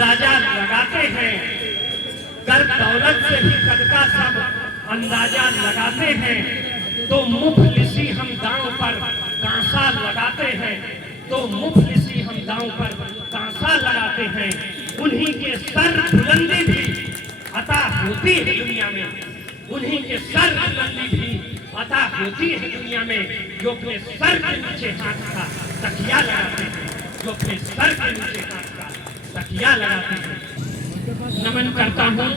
अंदाजा लगाते हैं, कर दौलत से भी कद का सब अंदाजा लगाते हैं। तो मुफलिसी हम दांव पर कांसा लगाते हैं, तो मुफलिसी हम दांव पर कांसा लगाते हैं। उन्हीं के सर बुलंदी भी अता होती है दुनिया में, उन्हीं के सर बुलंदी भी अता होती है दुनिया में, जो अपने सर के नीचे हाथ का तकिया लगाते हैं, जो अपने सर के नीचे हाथ का तकिया लगाते हैं। नमन करता हूं।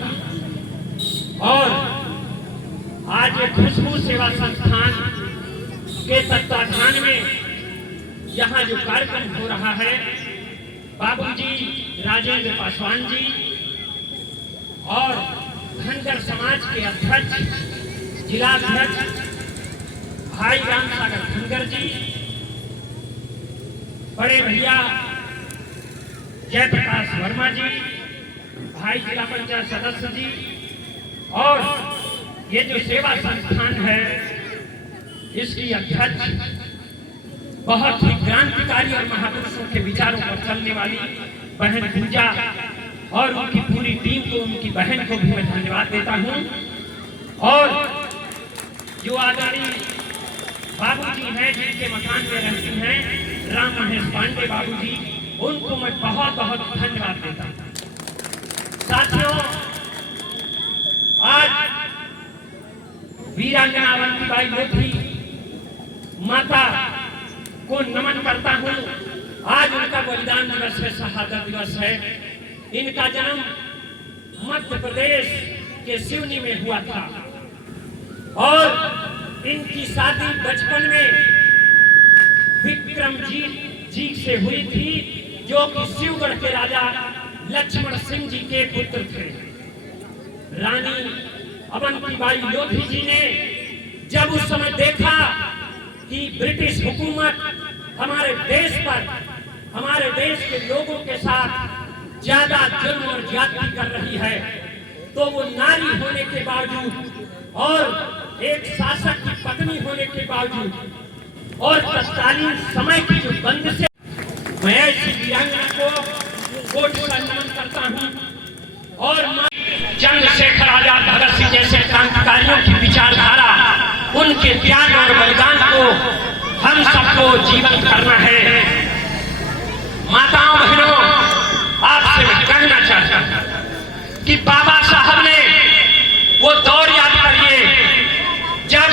और आज खुशबू सेवा संस्थान के तत्वाधान में यहाँ जो कार्यक्रम हो रहा है, बाबूजी राजेंद्र पासवान जी और धनगर समाज के अध्यक्ष जिलाध्यक्ष भाई राम सागर धनगर जी, बड़े भैया जयप्रकाश वर्मा जी, भाई जिला पंचायत सदस्य जी, और ये जो सेवा संस्थान है इसकी अध्यक्ष बहुत ही क्रांतिकारी और महापुरुषों के विचारों पर चलने वाली बहन पूजा और उनकी पूरी टीम को, उनकी बहन को भी मैं धन्यवाद देता हूं। और जो आदरणीय बाबूजी हैं जिनके मकान में रहती हैं राम महेश पांडे बाबूजी, उनको मैं बहुत बहुत धन्यवाद देता हूं। साथियों, आज वीरांगना अवंतीबाई लोधी माता को नमन करता हूं। आज उनका बलिदान दिवस है, शहादत दिवस है। इनका जन्म मध्य प्रदेश के सिवनी में हुआ था और इनकी शादी बचपन में विक्रमजीत जी से हुई थी, जो कि शिवगढ़ के राजा लक्ष्मण सिंह जी के पुत्र थे। रानी अवंतीबाई लोधी जी ने जब उस समय देखा कि ब्रिटिश हुकूमत हमारे देश पर, हमारे देश के लोगों के साथ ज्यादा जुल्म और ज्यादती कर रही है, तो वो नारी होने के बावजूद और एक शासक की पत्नी होने के बावजूद और तत्कालीन समय की जो बंदिशें, मैं ऐसी वीरांगना को कोटि का नमन करता हूं। और चंद्रशेखर आजाद, भगत सिंह जैसे क्रांतिकारियों की विचारधारा, उनके त्याग और बलिदान को हम सबको जीवंत करना है। माताओं बहनों, आपसे मैं कहना चाहता हूं कि बाबा साहब ने वो दौर याद करिए जब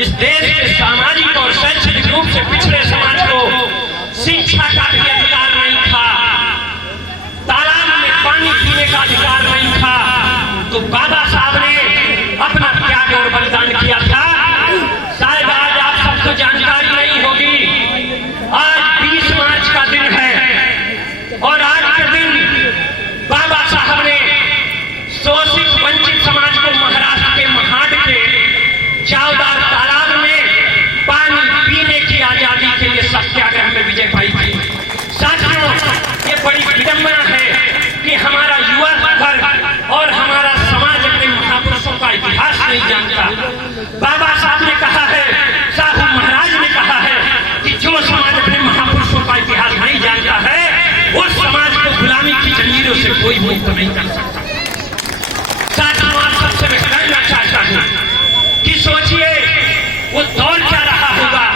इस देश के सामाजिक और शैक्षणिक रूप से पिछड़े समाज को शिक्षा का भी अधिकार नहीं था, तालाब में पानी पीने का अधिकार नहीं था, तो बाबा साहब ने अपना त्याग और बलिदान किया था। शायद आज आप सबको जानकारी नहीं होगी, आज 20 मार्च का दिन है और आज के दिन बाबा साहब ने शोषित वंचित समाज को महाराष्ट्र के महाड के चावदार तालाब में पानी पीने की आजादी के लिए सत्याग्रह में विजय पाई थी। साथियों, ये बड़ी विडंबना है कि हमारा युवा वर्ग और हमारा समाज अपने महापुरुषों का इतिहास नहीं जानता। बाबा साहब ने कहा है, साहू महाराज ने कहा है कि जो समाज अपने महापुरुषों का इतिहास नहीं जानता है, उस समाज को गुलामी की जंजीरों से कोई मुक्त नहीं कर सकता। साथियों, आप सबसे मैं कहना चाहता हूं कि सोचिए वो दौर क्या रहा होगा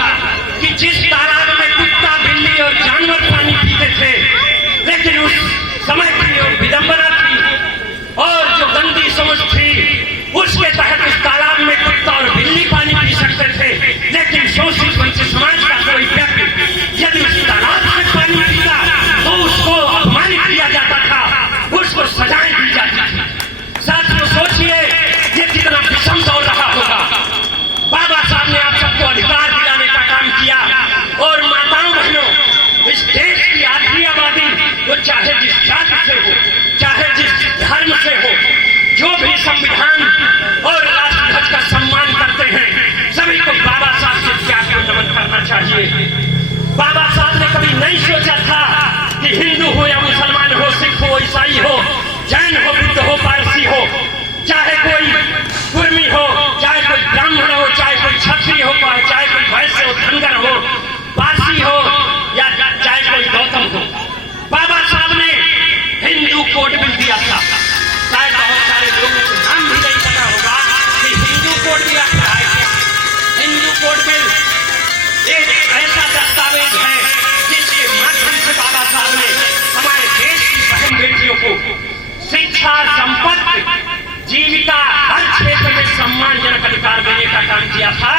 कि जिस तालाब में कुत्ता, बिल्ली और जानवर पानी पीते थे, लेकिन उस समय की और विडंबना थी और जो गंदी समझ थी, उसके तहत उस तालाब में कुत्ता और बिल्ली पानी पी सकते थे, लेकिन शोषित वंचित समाज का कोई व्यक्ति यदि उस तालाब से पानी पीता तो उसको अपमानित किया जाता था, उसको सजाएं दी जाती थी। साथियों, सोचिए ये कितना विषम दौर रहा होगा। बाबा साहब ने आप सबको अधिकार दिलाने का काम किया। और माताओं बहनों, इस देश की आखिरी आबादी, वो चाहे जिस जाति से हो, चाहे जिस धर्म से हो, जो भी संविधान और राष्ट्रध्वज का सम्मान करते हैं, सभी को बाबा साहब के त्याग को नमन करना चाहिए। बाबा साहब ने कभी नहीं सोचा था कि हिंदू हो या मुसलमान हो, सिख हो, ईसाई हो, जैन हो, बुद्ध हो, पारसी हो, चाहे कोई कुर्मी हो, चाहे कोई ब्राह्मण हो, चाहे कोई क्षत्रिय हो, चाहे कोई वैश्य हो, धनगर हो, पारसी हो या चाहे कोई गौतम हो, बाबा साहब ने अधिकार देने का काम किया था।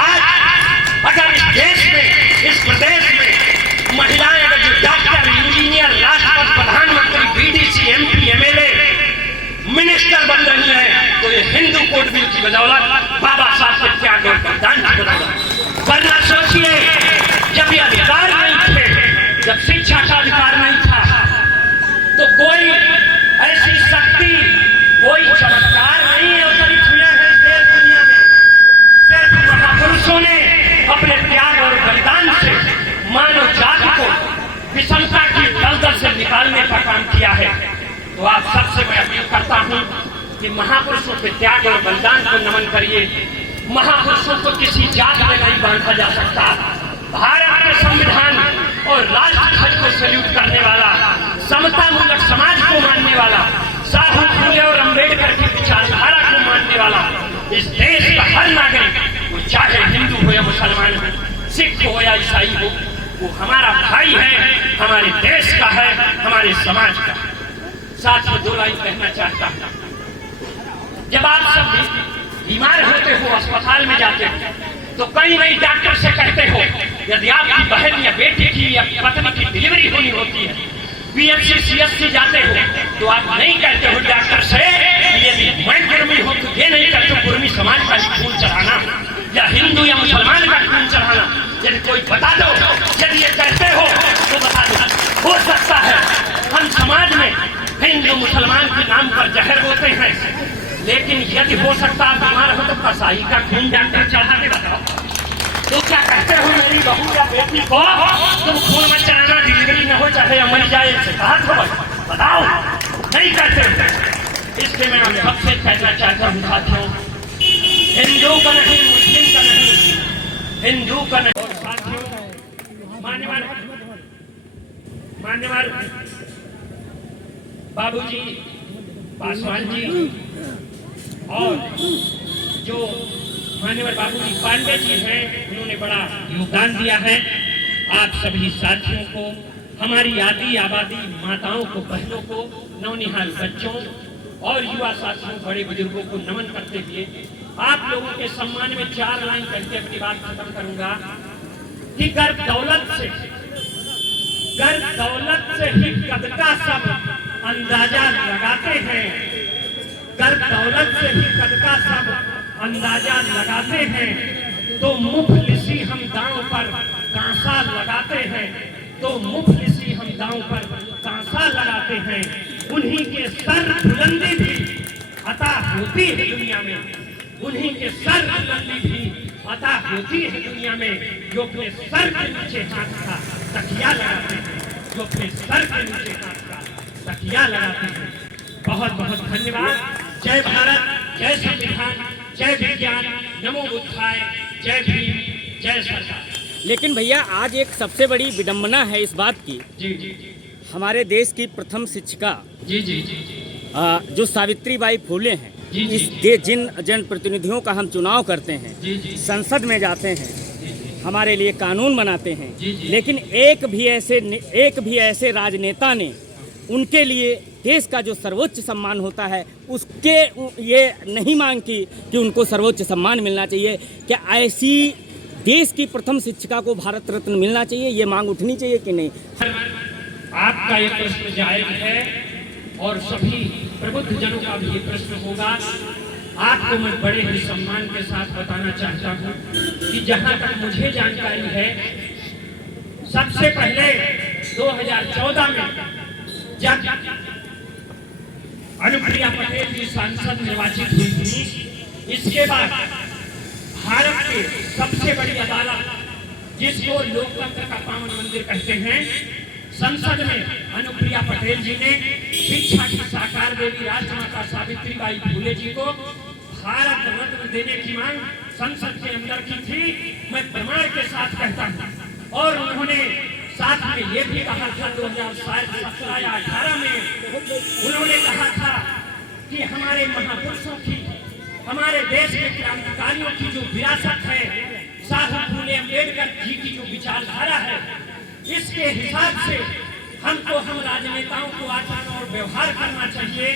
आज अगर इस देश में, इस प्रदेश में महिलाएं अगर जो डॉक्टर, इंजीनियर, राष्ट्रपति, प्रधानमंत्री, बीडीसी, एमपी, एमएलए, मिनिस्टर बन रही है, तो ये हिंदू कोड बिल की बदौलत, बाबा साहब के त्याग और बलिदान की बदौलत। वरना सोचिए, जब ये अधिकार नहीं थे, जब शिक्षा का अधिकार नहीं था, तो कोई ऐसी शक्ति, कोई चमत्कार नहीं अवतरित हुए हैं इस देश दुनिया में। सिर्फ महापुरुषों ने अपने त्याग और बलिदान से मानव जाति को विषमता की दलदल से निकालने का काम किया है। तो आप सबसे मैं अपील करता हूं कि महापुरुषों के त्याग और बलिदान को नमन करिए। महापुरुषों को किसी जात में नहीं बांधा जा सकता। भारत के संविधान और राष्ट्रध्वज को सैल्यूट करने वाला, समता मूलक समाज को मानने वाला, साहू फूले और अम्बेडकर की विचारधारा को मानने वाला इस देश का हर नागरिक, वो चाहे हिंदू हो या मुसलमान हो, सिख हो या ईसाई हो, वो हमारा भाई है, हमारे देश का है, हमारे समाज का। साथ में दो लाइन कहना चाहता हूं। जब आप सब बीमार होते हो, अस्पताल में जाते हो, तो कई नई डॉक्टर से कहते हो, यदि आपकी बहन या बेटी की या पत्नी की डिलीवरी होनी होती है, बीएमसी सीएससी जाते हो, तो आप नहीं कहते हो डॉक्टर से यदि मैं कुर्मी हूं तो ये नहीं कहते कुर्मी समाज का खून चढ़ाना या हिंदू या मुसलमान का खून चढ़ाना। यदि कोई बता दो, यदि ये कहते हो तो बता दो। हो सकता है हम समाज में हिंदू मुसलमान के नाम पर जहर होते हैं, लेकिन यदि हो सकता है बीमार हो तो कसाई का खून डॉक्टर चढ़ा के बताओ। तो क्या कहते हो मेरी बहू या बेटी को तुम खून मत चढ़ाना, डिलीवरी न हो चाहे या मर जाए, कहा तो बताओ, नहीं कहते। इसलिए मैं आप सबसे कहना चाहता हूँ साथियों, हिंदू का नहीं, मुस्लिम का नहीं, हिंदू का नहीं। और साथियों, मान्यवर बाबूजी पासवान जी और जो मान्यवर बाबूजी पांडे जी हैं, उन्होंने बड़ा योगदान दिया है। आप सभी साथियों को, हमारी आदि आबादी माताओं को, बहनों को, नौनिहाल बच्चों और युवा साथियों, बड़े बुजुर्गों को नमन करते हुए आप लोगों के सम्मान में 4 लाइन कहते अपनी बात खत्म करूंगा कि गर्व दौलत से ही कद का सब अंदाजा लगाते हैं। गर्व दौलत से ही कद का सब अंदाजा लगाते हैं, तो मुफलिसी हम दांव पर कांसा लगाते हैं, तो मुफलिसी हम दांव पर कांसा लगाते हैं। उन्हीं के सर बुलंदी भी अता होती है दुनिया में, उन्हीं के सर बुलंदी भी अता होती है दुनिया में, जो अपने सर के नीचे हाथ का तकिया लगाते हैं, जो अपने सर के नीचे हाथ का तकिया लगाते हैं। बहुत बहुत धन्यवाद। जय भारत, जय संविधान, जय विज्ञान, नमो बुद्धाय, जय भीम, जय सरकार। लेकिन भैया आज एक सबसे बड़ी विडंबना है इस बात की, जी, हमारे देश की प्रथम शिक्षिका जी, जो सावित्रीबाई फुले हैं, जिन जनप्रतिनिधियों का हम चुनाव करते हैं, संसद में जाते हैं, हमारे लिए कानून बनाते हैं, लेकिन एक भी ऐसे राजनेता ने उनके लिए देश का जो सर्वोच्च सम्मान होता है उसके ये नहीं मांग की कि उनको सर्वोच्च सम्मान मिलना चाहिए। क्या ऐसी देश की प्रथम शिक्षिका को भारत रत्न मिलना चाहिए, ये मांग उठनी चाहिए कि नहीं? आपका ये प्रश्न जायज है और सभी प्रबुद्ध जनों का भी ये प्रश्न होगा। आपको मैं बड़े ही सम्मान के साथ बताना चाहता हूँ कि जहाँ तक मुझे जानकारी है, सबसे पहले 2014 में जब अनुप्रिया पटेल जी सांसद निर्वाचित हुई थी, इसके बाद भारत की सबसे बड़ी अदालत, जिसको लोकतंत्र का पावन मंदिर कहते हैं, संसद में अनुप्रिया पटेल जी ने शिक्षा की साकार देवी राजमाता सावित्रीबाई फुले जी को भारत रत्न देने की मांग संसद के अंदर की थी। मैं प्रमाण के साथ कहता हूँ। और उन्होंने साथ में ये भी कहा था 2017 या 18 में उन्होंने कहा था कि हमारे महापुरुषों की, हमारे देश के क्रांतिकारियों की जो विरासत है, साहू फूले अम्बेडकर जी की जो विचारधारा है, इसके हिसाब से हमको, हम राजनेताओं को आचरण और व्यवहार करना चाहिए।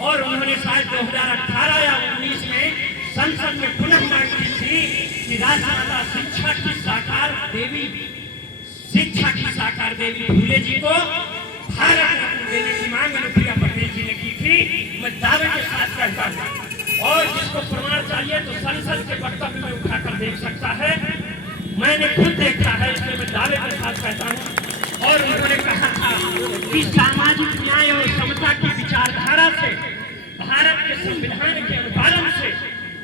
और उन्होंने शायद 2018 या 19 में संसद में कि राष्ट्रमाता शिक्षा की साकार देवी फूले जी को भारत रत्न देने की मांग अनुप्रिया पटेल जी ने की थी। मैं दावे के साथ कहता हूँ, और जिसको प्रमाण चाहिए तो संसद के वक्तव्य में उठाकर देख सकता है। मैंने खुद देखा है, इसलिए मैं दावे के साथ कहता हूँ। और उन्होंने कहा था कि सामाजिक न्याय और समता की विचारधारा से, भारत के संविधान के अनुपालन से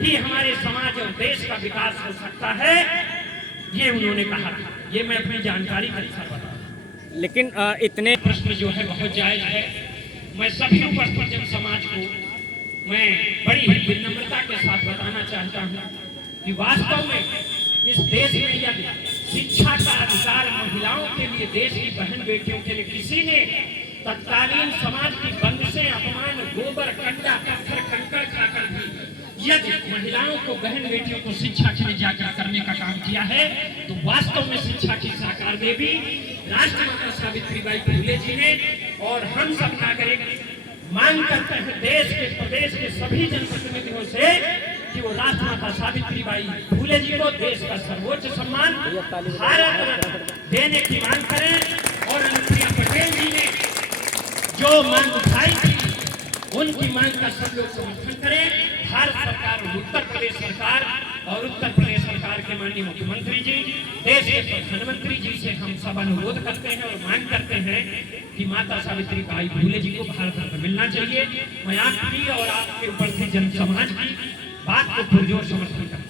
ही हमारे समाज और देश का विकास हो सकता है, ये उन्होंने कहा था। ये मैं अपनी जानकारी के अनुसार बता रहा हूं। लेकिन इतने प्रश्न जो है बहुत जायज है। मैं सभी उपस्थित जन समाज को मैं बड़ी ही विनम्रता के साथ बताना चाहता हूँ कि वास्तव में इस देश में यदि शिक्षा का अधिकार महिलाओं के लिए, देश की बहन बेटियों के लिए किसी ने तत्कालीन समाज की बंदिशें, अपमान, गोबर, कंडा, पत्थर, कंकड़ खाकर भी यदि महिलाओं को, बहन बेटियों को शिक्षा के लिए जागृत करने का काम किया है, तो वास्तव में शिक्षा की साकार देवी राष्ट्रमाता सावित्रीबाई फूले जी ने। और हम सब नागरिक मांग करते हैं देश के, प्रदेश के सभी जनप्रतिनिधियों से कि वो राष्ट्रमाता सावित्रीबाई फूले जी को देश का सर्वोच्च सम्मान भारत रत्न देने की मांग करें। और अनुप्रिया पटेल जी ने जो मांग उठाई थी, उनकी मांग का सब लोग समर्थन करें। भारत सरकार, उत्तर प्रदेश सरकार और उत्तर प्रदेश सरकार के माननीय मुख्यमंत्री जी, देश के प्रधानमंत्री जी से हम सब अनुरोध करते हैं और मांग करते हैं कि माता सावित्रीबाई फूले जी को भारत रत्न मिलना चाहिए। मैं आपकी और आपके उपस्थित जन समाज की बात को पुरजोर समर्थन करता हूं।